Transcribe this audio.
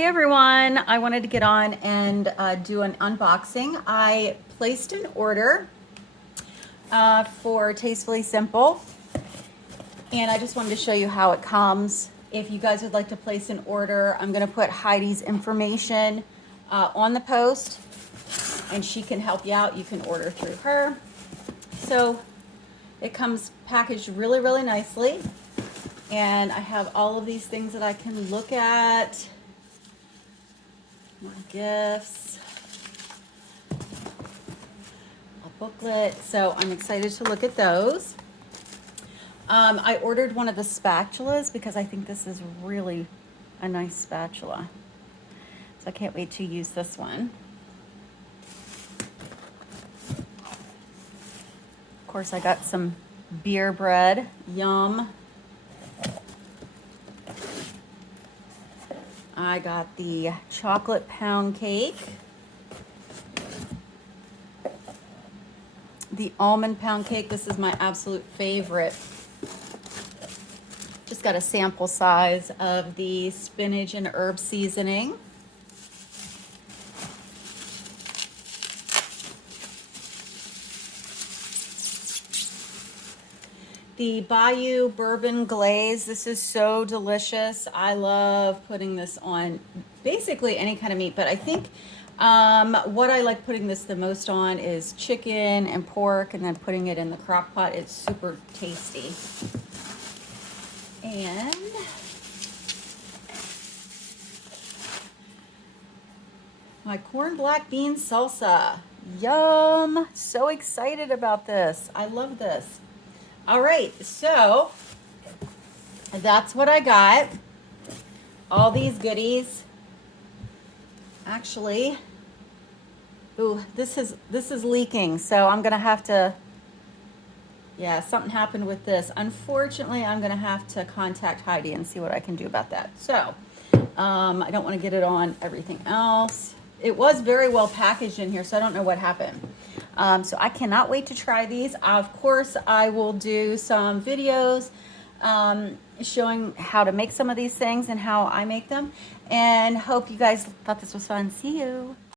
Hey everyone, I wanted to get on and do an unboxing. I placed an order for Tastefully Simple, and I just wanted to show you how it comes. If you guys would like to place an order, I'm going to put Heidi's information on the post, and she can help you out. You can order through her. So it comes packaged really, really nicely, and I have all of these things that I can look at. More gifts, a booklet, so I'm excited to look at those. I ordered one of the spatulas because I think this is really a nice spatula. So I can't wait to use this one. Of course, I got some beer bread, yum. I got the chocolate pound cake, the almond pound cake. This is my absolute favorite. Just got a sample size of the spinach and herb seasoning. The Bayou Bourbon Glaze. This is so delicious. I love putting this on basically any kind of meat, but I think what I like putting this the most on is chicken and pork, and then putting it in the crock pot. It's super tasty. And my corn black bean salsa. Yum. So excited about this. I love this. All right, so that's what I got. All these goodies. Actually, ooh, this is leaking, so I'm gonna have to, yeah, something happened with this. Unfortunately, I'm gonna have to contact Heidi and see what I can do about that. So, I don't want to get it on everything else. It was very well packaged in here, so I don't know what happened. So I cannot wait to try these. Of course, I will do some videos showing how to make some of these things and how I make them. And hope you guys thought this was fun. See you.